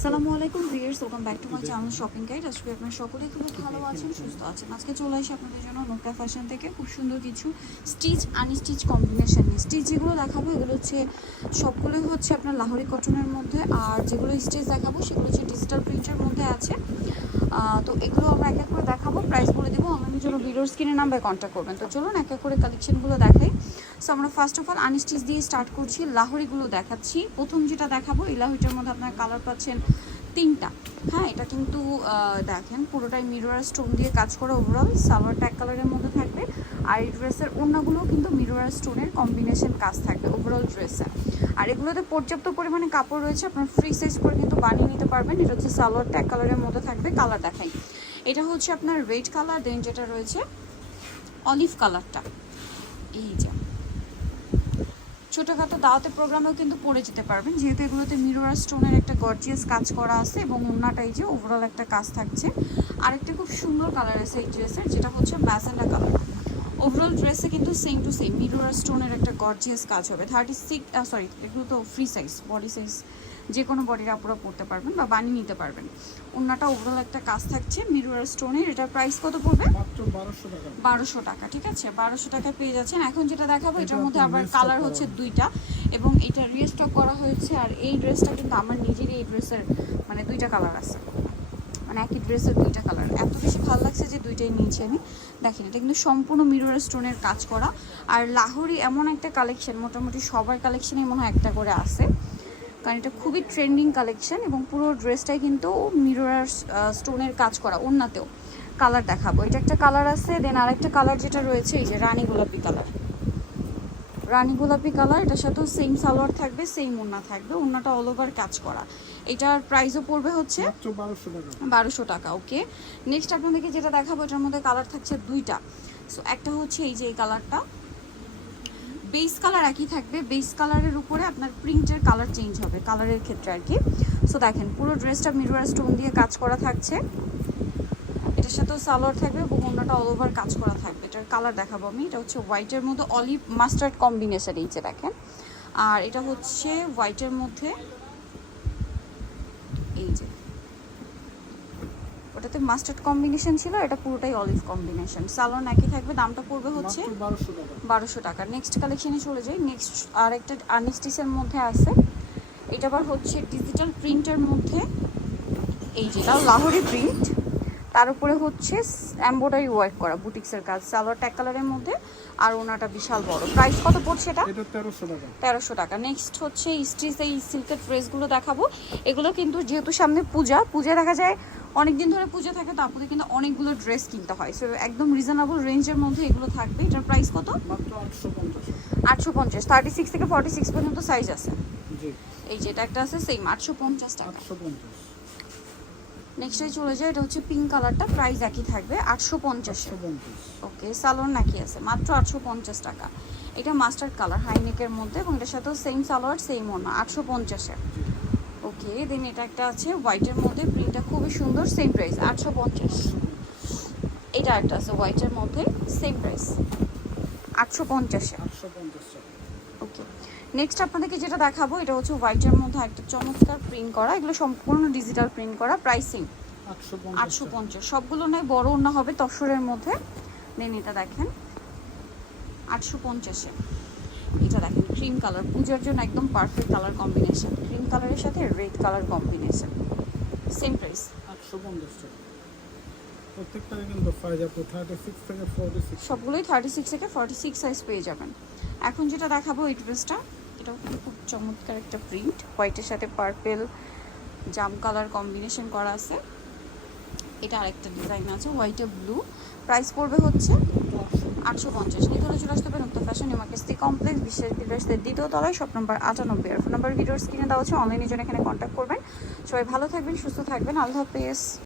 আসসালামু আলাইকুম viewers, welcome back to my channel shopping guide. আজকে আপনারা সকলেই খুব ভালো আছেন, সুস্থ আছেন। আজকে চলে আসি আপনাদের জন্য নোকা ফ্যাশন থেকে। খুব সুন্দর কিছু স্টিচ আনস্টিচ কম্বিনেশন নিয়ে। স্টিচ যেগুলো দেখাবো, এগুলো হচ্ছে সবগুলোই হচ্ছে আপনার লাহোরি কটনের মধ্যে। আর যেগুলো স্টিচ দেখাবো, সেগুলো হচ্ছে ডিজিটাল প্রিন্টের মধ্যে আছে। তো এগুলো আমরা এক এক করে দেখাবো প্রাইস বলে দেবো। অনলাইনের জন্য ভিডিওর স্ক্রিনে নাম্বারে কন্ট্যাক্ট করবেন। তো চলুন এক এক করে কালেকশনগুলো দেখাই। সো আমরা ফার্স্ট অফ অল আনস্টিচ দিয়ে স্টার্ট করছি লাহোরিগুলো দেখাচ্ছি। প্রথম যেটা দেখাবো, এই লাহরিটার মধ্যে আপনার কালার পাচ্ছেন তিনটা। হ্যাঁ এটা কিন্তু দেখেন, পুরোটাই মিরর স্টোন দিয়ে কাজ করা ওভারঅল সালোয়ার ট্যাগ কালারের মধ্যে থাকবে। আর এই ড্রেসের অন্যগুলোও কিন্তু মিরর স্টোনের কম্বিনেশন কাজ থাকবে ওভারঅল ড্রেসে আর এগুলোতে পর্যাপ্ত পরিমাণে কাপড় রয়েছে, আপনার ফ্রি সাইজ করে কিন্তু বানিয়ে নিতে পারবেন। এটা হচ্ছে সালোয়ারটা, এক কালারের মধ্যে থাকবে কালার দেখাই। এটা হচ্ছে আপনার রেড কালার দেন যেটা রয়েছে অলিভ কালারটা এই যে। ছোটোখাটো দাওয়াতে প্রোগ্রামেও কিন্তু পরে যেতে পারবেন, যেহেতু এগুলোতে মিরোরা স্টোনের একটা গর্জিয়াস কাজ করা আছে এবং অন্যটাই যে ওভারঅল একটা কাজ থাকছে। আরেকটা খুব সুন্দর কালার আছে এই ড্রেসের যেটা হচ্ছে ম্যাজেন্ডা কালার ওভারঅল ড্রেসে কিন্তু সেম টু সেম মিরোরা স্টোনের একটা গর্জিয়াস কাজ হবে। থার্টি সিক্স সরি এগুলো তো ফ্রি সাইজ বডি সাইজ যে কোনো বডির আপুরা পরতে পারবেন বা বানিয়ে নিতে পারবেন। অন্যটা ওভারঅল একটা কাজ থাকছে মিরোরা স্টোনের এটার প্রাইস কত পড়বে? বারোশো টাকা। ঠিক আছে? বারোশো টাকা পেয়ে যাচ্ছেন। এখন যেটা দেখাবো এটার মধ্যে আবার কালার হচ্ছে দুইটা এবং এটা রিস্টক করা হয়েছে আর এই ড্রেসটা কিন্তু আমার নিজেরই এই ড্রেসের মানে দুইটা কালার আছে। মানে একই ড্রেসের দুইটা কালার এত বেশি ভালো দুইটাই নিয়েছি আমি। দেখেন, এটা কিন্তু সম্পূর্ণ মিরর স্টোনের কাজ করা। আর লাহোরি এমন একটা কালেকশন মোটামুটি সবার কালেকশানে মনে হয় একটা করে আছে। কারণ এটা খুবই ট্রেন্ডিং কালেকশন এবং পুরো ড্রেসটাই কিন্তু মিরর স্টোনের কাজ করা। অন্যতেও কালার দেখাবো। এটা একটা কালার আছে দেন আরেকটা কালার যেটা রয়েছে, এই যে রানী গোলাপি কালার রানী গোলাপি কালার এটার সাথেও সেম সালোয়ার থাকবে সেম ওন্না থাকবে ওন্নাটা অল ওভার কাজ করা। এটার প্রাইসও পড়বে হচ্ছে বারোশো টাকা। ওকে নেক্সট আপনাদেরকে যেটা দেখাবো এটার মধ্যে কালার থাকছে দুইটা। সো একটা হচ্ছে এই যে এই কালারটা বেস কালার একই থাকবে বেস কালারের উপরে আপনার প্রিন্টের কালার চেঞ্জ হবে কালারের ক্ষেত্রে আর কি। সো দেখেন পুরো ড্রেসটা মিরর স্টোন দিয়ে কাজ করা থাকছে। এটার সাথেও সালোয়ার থাকবে এবং অন্যটা অল ওভার কাজ করা থাকবে। এটার কালার দেখাবো আমি। এটা হচ্ছে হোয়াইটের মধ্যে অলিভ মাস্টার্ড কম্বিনেশন এই যে দেখেন। আর এটা হচ্ছে হোয়াইটের মধ্যে এই যে। ওটাতে মাস্টার্ড কম্বিনেশন ছিল এটা পুরোটাই অলিভ কম্বিনেশন সালোয়ার একই থাকবে দামটা পড়বে হচ্ছে মাত্র বারোশো টাকা। বারোশো টাকা। নেক্সট কালেকশনে চলে যাই। নেক্সট আর একটা আর্নিস্টিসের মধ্যে আছে। এটা আবার হচ্ছে ডিজিটাল প্রিন্টের মধ্যে। এই যেটা লাহোরি প্রিন্ট তার উপরে হচ্ছে এম্ব্রয়ডারি ওয়ার্ক করা বুটিক্সের কাজ। সালোয়ার ট্যাগ কালারের মধ্যে আর ওনাটা বিশাল বড়। প্রাইস কত পড়ছে এটা? তেরোশো টাকা। নেক্সট হচ্ছে স্টিচ এই সিল্কের ড্রেসগুলো দেখাবো। এগুলো কিন্তু যেহেতু সামনে পূজা পূজা দেখা যায় অনেক দিন ধরে পূজা থাকে তো আপনাদের কিন্তু অনেকগুলো ড্রেস কিনতে হয়। সো একদম রিজনেবল রেঞ্জের মধ্যে এগুলো থাকবে। এটার প্রাইস কত? আটশো পঞ্চাশ। থার্টি সিক্স থেকে ফর্টি সিক্স পর্যন্ত সাইজ আছে। জি। এই যেটা একটা আছে সেম আটশো পঞ্চাশ টাকা। আটশো পঞ্চাশ। নেক্সটে চলে যায় এটা হচ্ছে পিঙ্ক কালারটা প্রাইস একই থাকবে আটশো পঞ্চাশে। ওকে সালোয়ার নাকি আছে মাত্র আটশো পঞ্চাশ টাকা। এটা মাস্টার্ড কালার হাইনেকের মধ্যে এবং এটার সাথেও সেম সালোয়ার সেম অন্য আটশো পঞ্চাশে ওকে দেন এটা একটা আছে হোয়াইটের মধ্যে প্রিন্টটা খুবই সুন্দর সেম প্রাইস আটশো পঞ্চাশ। এটা একটা আছে হোয়াইটের মধ্যে সেম প্রাইস আটশো পঞ্চাশে আটশো পঞ্চাশ ওকে নেক্সট আপনাদেরকে যেটা দেখাবো এটা হচ্ছে হোয়াইটের মধ্যে একটা চমৎকার প্রিন্ট করা এগুলো সম্পূর্ণ ডিজিটাল প্রিন্ট করা প্রাইসিং আটশো পঞ্চাশ। সবগুলো নয় বড় অন্য হবে তসরের মধ্যে। দেন এটা দেখেন আটশো পঞ্চাশে। এটা দেখেন ক্রিম কালার পূজার জন্য একদম পারফেক্ট কালার কম্বিনেশন ক্রিম কালারের সাথে red colour combination same price আটশো পঞ্চাশ। কিন্তু থেকে সবগুলোই থার্টি সিক্স থেকে ফর্টি সিক্স সাইজ পেয়ে যাবেন। এখন যেটা দেখাবো এই ড্রেসটা এটাও কিন্তু খুব চমৎকার একটা প্রিন্ট। হোয়াইটের সাথে পার্পেল জাম কালার কম্বিনেশন করা আছে। এটা আরেকটা ডিজাইন আছে হোয়াইটে ব্লু প্রাইস পড়বে হচ্ছে আটশো পঞ্চাশ। নিতে হলে চলে আসতে পারেন উত্তর ফ্যাশন ইমার্কেসি কমপ্লেক্স বিশেষ বিল্ডার্সের দ্বিতীয় তলায় শপ নম্বর আটানব্বই। আর ফোন নাম্বার ভিডিওর স্ক্রিনে দেওয়া হচ্ছে অনলাইনে জন্য এখানে কন্ট্যাক্ট করবেন। সবাই ভালো থাকবেন, সুস্থ থাকবেন। আল্লাহ হাফেজ।